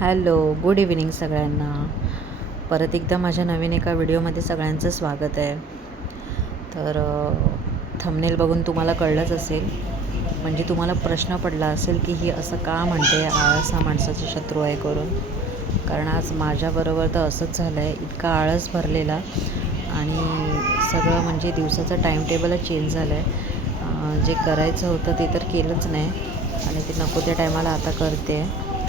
Hello, good evening सगळ्यांना. परत एकदा माझ्या नवीन एका व्हिडिओमध्ये सगळ्यांचं स्वागत आहे. तर थंबनेल बघून तुम्हाला कळलंच असेल, म्हणजे तुम्हाला प्रश्न पडला असेल की ही असं का म्हणते, आळस हा माणसाचा शत्रू आहे करून. कारण आज माझ्याबरोबर तर असंच झालं आहे, इतका आळस भरलेला आणि सगळं म्हणजे दिवसाचं टाईमटेबलच चेंज झालं आहे. जे करायचं होतं ते तर केलंच नाही आणि ते नको त्या टायमाला आता करते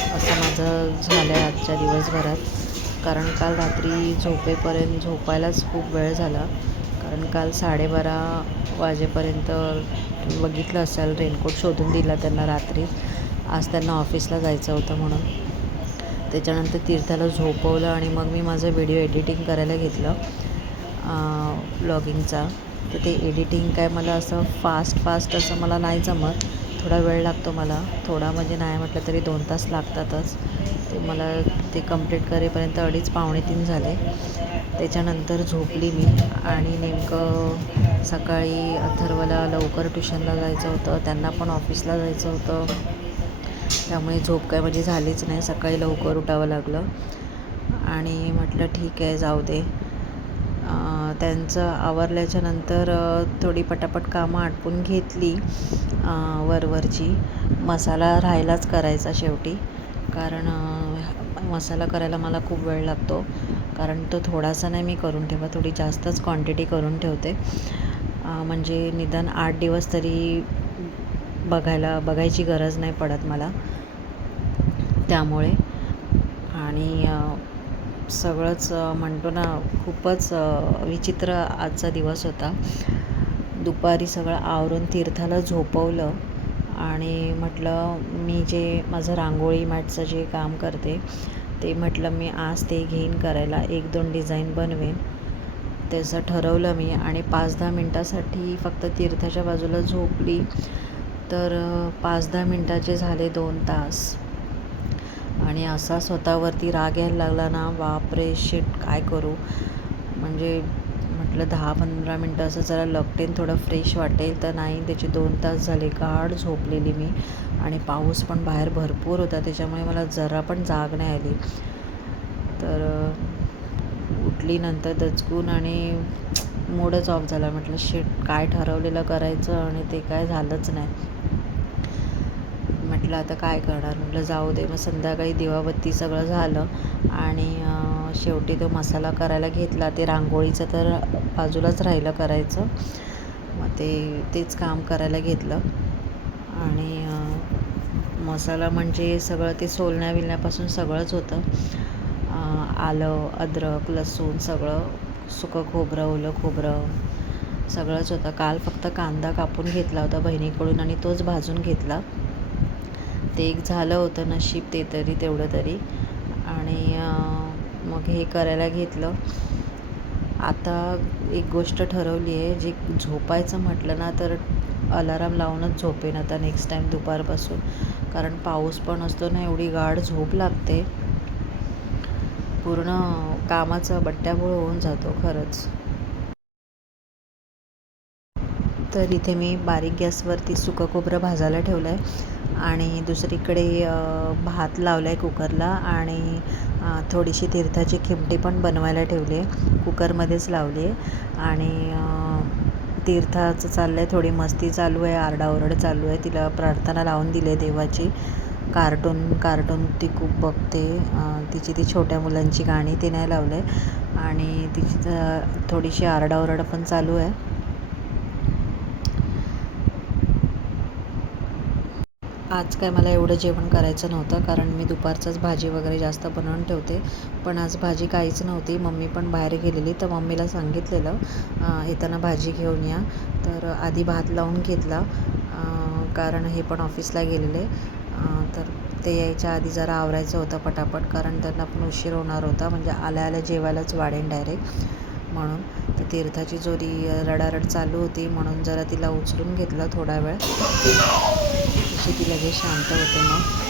असं माझं झालं आहे आजच्या दिवसभरात. कारण काल रात्री झोपायलाच खूप वेळ झाला. कारण काल 12:30 वाजेपर्यंत बघितलं असेल, रेनकोट शोधून दिला त्यांना रात्री. आज त्यांना ऑफिसला जायचं होतं म्हणून. त्याच्यानंतर तीर्थाला झोपवलं आणि मग मी माझं व्हिडिओ एडिटिंग करायला घेतलं ब्लॉगिंगचा. तर ते एडिटिंग काय मला असं फास्ट असं मला नाही जमत. थोडा वेळ लागतो मला. थोडा म्हणजे नाही म्हटलं तरी 2 तास लागतातच. मला ते कंप्लीट करेपर्यंत 2:30-2:45 झाले. त्याच्यानंतर झोपली मी आणि नेमकं सकाळी अथर्वला लवकर ट्युशनला जायचं होतं, त्यांना पण ऑफिसला जायचं होतं. त्यामुळे झोप काय माझी झालीच नाही. सकाळी लवकर उठावं लागलं आणि म्हटलं ठीक आहे जाऊ दे. त्यांचं आवरल्याच्या नंतर थोडी पटापट कामं आटपून घेतली. वरची मसाला राहायलाच करायचा शेवटी, कारण मसाला करायला मला खूप वेळ लागतो. कारण तो थोडासा नाही मी करून ठेवत, थोडी जास्तच क्वांटिटी करून ठेवते. म्हणजे निदान 8 दिवस तरी बघायची गरज नाही पडत मला त्यामुळे. आणि सगळंच म्हणतो ना, खूपच विचित्र आजचा दिवस होता. दुपारी सगळं आवरून तीर्थाला झोपवलं आणि म्हटलं मी जे माझं रांगोळी मॅटचं जे काम करते ते म्हटलं मी आज ते घेईन करायला, 1-2 डिझाईन बनवेन तसं ठरवलं मी. आणि 5-10 मिनटासाठी फक्त तीर्थाच्या बाजूला झोपली तर 5-10 मिनटाचे झाले 2 तास. आणि असा स्वतःवरती राग यायला लागला ना, बापरे शिट काय करू. म्हणजे म्हटलं 10-15 मिनटं असं जरा लगटेन, थोडं फ्रेश वाटेल. तर नाही, त्याचे 2 तास झाले गाढ झोपलेली मी. आणि पाऊस पण बाहेर भरपूर होता, त्याच्यामुळे मला जरा पण जाग नाही आली. तर उठली नंतर दचकून आणि मूडच ऑफ झाला. म्हटलं शिट काय ठरवलेलं करायचं आणि ते काय झालंच नाही. म्हटलं आता काय करणार. म्हटलं जाऊ दे. मग संध्याकाळी दिवाबत्ती सगळं झालं आणि शेवटी तो मसाला करायला घेतला. ते रांगोळीचं तर बाजूलाच राहिलं करायचं, मग तेच काम करायला घेतलं. आणि मसाला म्हणजे सगळं ते सोलण्याविलण्यापासून सगळंच होतं. आलं, अद्रक, लसूण सगळं, सुकं खोबरं, ओलं खोबरं सगळंच होतं. काल फक्त कांदा कापून घेतला होता बहिणीकडून आणि तोच भाजून घेतला. ते एक झालं होतं नशीब, ते तरी तेवढं तरी. आणि मग हे करायला घेतलं. आता एक गोष्ट ठरवली आहे, जे झोपायचं म्हटलं ना तर अलाराम लावूनच झोपेन आता नेक्स्ट टाईम दुपारपासून. कारण पाऊस पण असतो ना, एवढी गाढ झोप लागते, पूर्ण कामाचा बट्ट्याबोळ होऊन जातो खरंच. तर इथे मी बारीक गॅसवरती सुकं खोबरं भाजायला ठेवलं आहे आणि दुसरीकडे भात लावला आहे कुकरला. आणि थोडीशी तीर्थाची खिमटी पण बनवायला ठेवली आहे, कुकरमध्येच लावली आहे. आणि तीर्थाचं चाललं आहे, थोडी मस्ती चालू आहे, आरडाओरड चालू आहे. तिला प्रार्थना लावून दिली आहे देवाची. कार्टून ती खूप बघते. तिची ती छोट्या मुलांची गाणी ती नाही लावलं आहे आणि तिची थोडीशी आरडाओरड पण चालू आहे. आज काय मला एवढं जेवण करायचं नव्हतं, कारण मी दुपारचंच भाजी वगैरे जास्त बनवून ठेवते. पण आज भाजी काहीच नव्हती. मम्मी पण बाहेर गेलेली, तर मम्मीला सांगितलेलं येताना भाजी घेऊन या. तर आधी भात लावून घेतला, कारण हे पण ऑफिसला गेलेले. तर ते यायच्या आधी जरा आवरायचं होतं पटापट, कारण त्यांना पण उशीर होणार होता. म्हणजे आल्या जेवायलाच वाढेन डायरेक्ट म्हणून. तर तीर्थाची जोरी रडारड चालू होती म्हणून जरा तिला उचलून घेतलं थोडा वेळ, तशी ती लगेच शांत होते. मग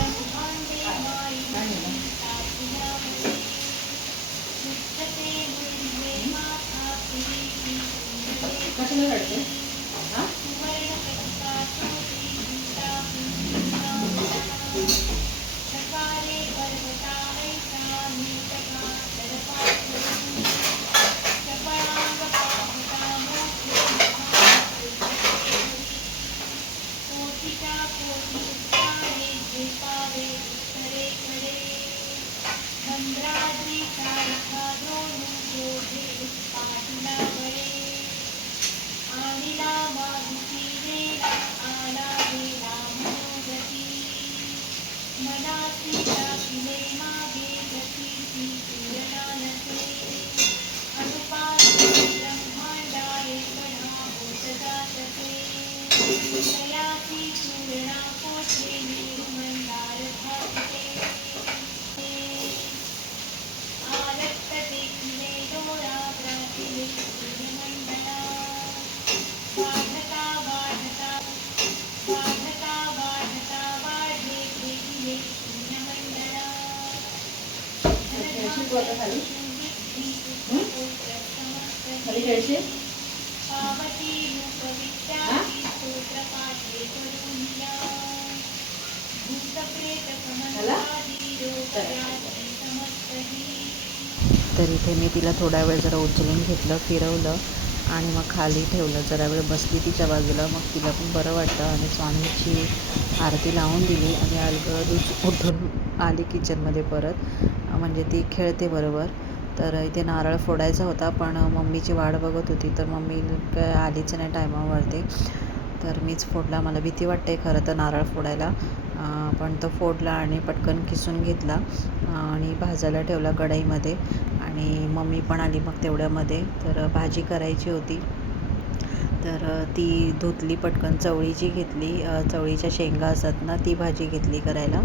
तू आता खाली खाली खेळशील तर इथे मी तिला थोडा वेळ जरा उचलून घेतलं, फिरवलं आणि मग खाली ठेवलं. जरा वेळ बसली तिच्या बाजूला, मग तिला पण बरं वाटतं आणि स्वामीची आरती लावून दिली आणि अलगद उठून आली किचनमध्ये परत. म्हणजे ती खेळते बरोबर. तर इथे नारळ फोडायचा होता, पण मम्मीची वाट बघत होती, तर मम्मी काय आलीच नाही टायमावरती. तर मीच फोडला. मला भीती वाटते खरं तर नारळ फोडायला, पण तो फोडला आणि पटकन किसून घेतला आणि भाजायला ठेवला कढईमध्ये. आणि मम्मी पण आली मग तेवढ्यामध्ये. तर भाजी करायची होती, तर ती धुतली पटकन. चवळीची घेतली, चवळीच्या शेंगा असतात ना, ती भाजी घेतली करायला.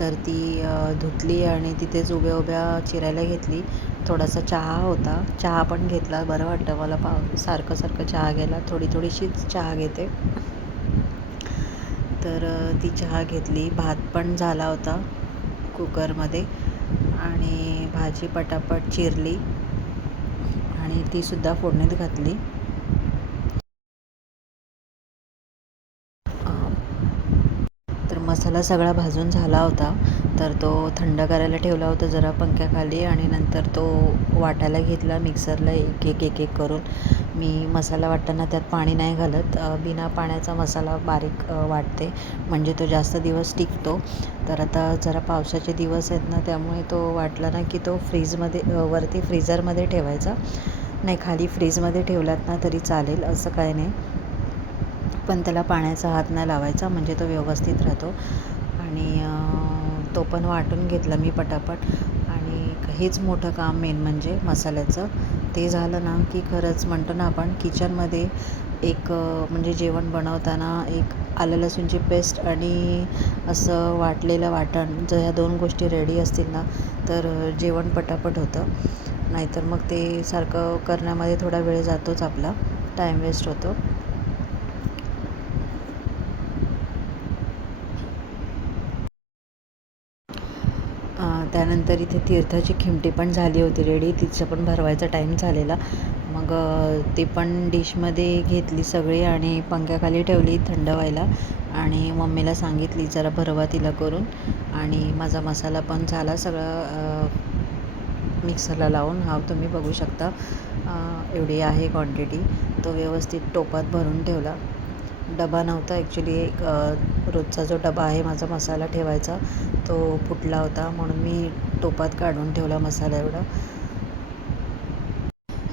तर ती धुतली आणि तिथेच उभ्या उभ्या चिरायला घेतली. थोडासा चहा होता, चहा पण घेतला. बरं वाटतं मला सारखं सारखं चहा घ्यायला, थोडीशीच चहा घेते. तर ती चहा घेतली. भात पण झाला होता कुकरमध्ये आणि भाजी पटापट चिरली आणि तीसुद्धा फोडणीत घातली. तर मसाला सगळा भाजून झाला होता, तर तो थंड करायला ठेवला होता जरा पंख्याखाली आणि नंतर तो वाटायला घेतला मिक्सरला एक करून. मी मसाला वाटताना त्यात पाणी नाही घालत, बिना पाण्याचा मसाला बारीक वाटते, म्हणजे तो जास्त दिवस टिकतो. तर आता जरा पावसाचे दिवस आहेत ना, त्यामुळे तो वाटला ना की तो वरती फ्रीझरमध्ये ठेवायचा. नाही, खाली फ्रीजमध्ये ठेवलात ना तरी चालेल, असं काय नाही, पण त्याला पाण्याचा हात नाही लावायचा, म्हणजे तो व्यवस्थित राहतो. आणि तो पण वाटून घेतला मी पटापट. आणि हेच मोठं काम मेन म्हणजे मसाल्याचं. ते झालं ना की खरंच म्हणतो ना आपण किचनमध्ये एक म्हणजे जेवण बनवताना एक आलं लसूणची पेस्ट आणि असं वाटलेलं वाटण, जर ह्या 2 गोष्टी रेडी असतील ना तर जेवण पटापट होतं. नाहीतर मग ते सारखं करण्यामध्ये थोडा वेळ जातोच आपला, टाईम वेस्ट होतो. त्यानंतर इथे तीर्थाची खिमटी पण झाली होती रेडी, तिचं पण भरवायचा टाईम झालेला. मग ते पण डिशमध्ये घेतली सगळी आणि पंख्याखाली ठेवली थंड व्हायला आणि मम्मीला सांगितली जरा भरवा तिला करून. आणि माझा मसाला पण झाला सगळा मिक्सरला लावून. हा तुम्ही बघू शकता, एवढी आहे क्वांटिटी. तो व्यवस्थित टोपात भरून ठेवला. डबा नव्हता ॲक्च्युली, एक रोजचा जो डबा आहे माझा मसाला ठेवायचा, तो फुटला होता, म्हणून मी टोपात काढून ठेवला मसाला एवढा.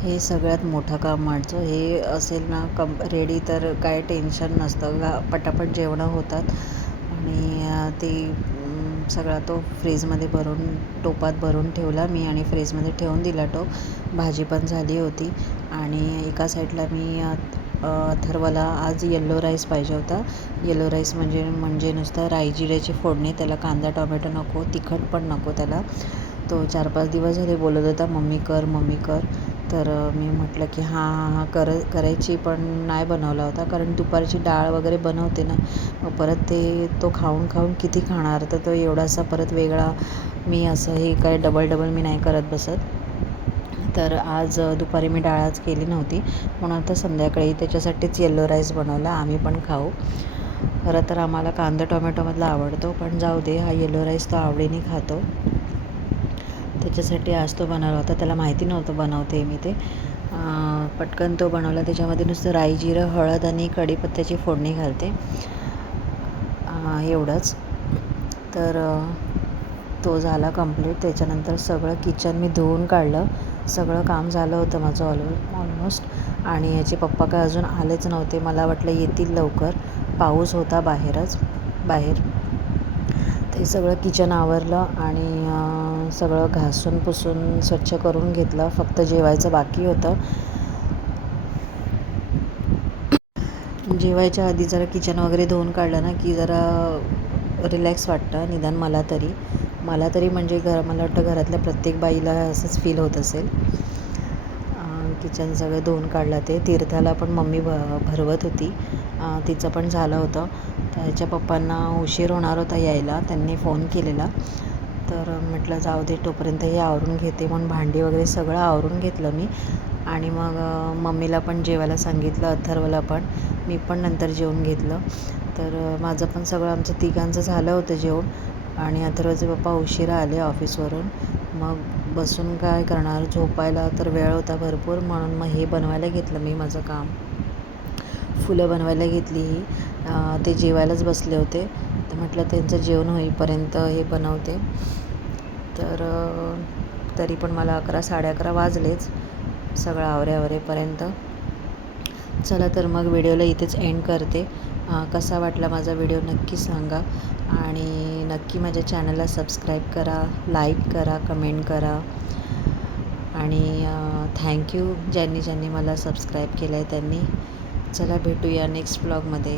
हे सगळ्यात मोठं काम माझं. हे असेल ना रेडी तर काय टेन्शन नसतं, पटापट जेवणं होतात. आणि ते सगळा तो फ्रीजमध्ये टोपात भरून ठेवला मी आणि फ्रीजमध्ये ठेवून दिला टोप. भाजी पण झाली होती आणि एका साईडला मी अथर्वला आज येल्लो राईस पाहिजे होता. येल्लो राईस म्हणजे नुसतं राई जिऱ्याची फोडणी, त्याला कांदा टोमॅटो नको, तिखट पण नको त्याला. तो 4-5 दिवस झाले बोलत होता मम्मी कर, मम्मी कर. तर मी म्हटलं की हां करायची, पण नाही बनवला होता, कारण दुपारची डाळ वगैरे बनवते ना, मग परत तो खाऊन किती खाणार. तर तो एवढासा परत वेगळा मी असं हे काय डबल मी नाही करत बसत. तर आज दुपारी मी डाळच केली नव्हती, म्हणून आता संध्याकाळी त्याच्यासाठीच येल्लो राईस बनवला, आम्ही पण खाऊ. खरं तर आम्हाला कांदा टोमॅटोमधला आवडतो, पण जाऊ दे, हा येल्लो राईस तो आवडीने खातो. त्याच्यासाठी आज तो बनवला होता, त्याला माहिती नव्हतं बनवते मी ते. पटकन तो बनवला. त्याच्यामध्ये नुसतं राई जिरं हळद आणि कढीपत्त्याची फोडणी घालते, एवढंच. तर तो झाला कंप्लीट. त्याच्यानंतर सगळं किचन मी धुवून काढलं. सगळं काम झालं होतं माझं ऑलमोस्ट. आणि याचे पप्पा काय अजून आलेच नव्हते, मला वाटलं येतील लवकर, पाऊस होता बाहेर. ते सगळं किचन आवरलं आणि सगळं घासून पुसून स्वच्छ करून घेतलं, फक्त जेवायचं बाकी होतं. जेवायच्या आधी जरा किचन वगैरे धुवून काढलं ना की जरा रिलॅक्स वाटतं, निदान मला तरी म्हणजे मला वाटतं घरातल्या प्रत्येक बाईला असंच फील होत असेल. किचन सगळं धुवून काढलं. ते तीर्थाला पण मम्मी भरवत होती, तिचं पण झालं होतं. त्याच्या पप्पांना उशीर होणार होता यायला, त्यांनी फोन केलेला. तर म्हटलं जाऊ दे तोपर्यंत हे आवरून घेते म्हणून भांडी वगैरे सगळं आवरून घेतलं मी. आणि मग मम्मीला पण जेवायला सांगितलं, अथर्वला पण. मी पण नंतर जेवून घेतलं. तर माझं पण सगळं आमचं तिघांचं झालं होतं जेवण. आणि अथर्वचे पप्पा उशिरा आले ऑफिसवरून. मग बसून काय करणार, झोपायला तर वेळ होता भरपूर, म्हणून मग हे बनवायला घेतलं मी माझं काम. फुलं बनवायला घेतली ही. ते जेवायलाच बसले होते, तर म्हटलं त्यांचं जेवण होईपर्यंत हे बनवते. तर तरी पण मला 11 11:30 वाजलेच सगळं आवरेपर्यंत. चला तर मग व्हिडिओला इथेच एंड करते. कसा वाटला माझा व्हिडिओ नक्की सांगा आणि नक्की माझ्या चॅनलला सबस्क्राईब करा, लाईक करा, कमेंट करा. आणि थँक्यू ज्यांनी मला सबस्क्राईब केलं आहे त्यांनी. चला भेटूया नेक्स्ट ब्लॉगमध्ये.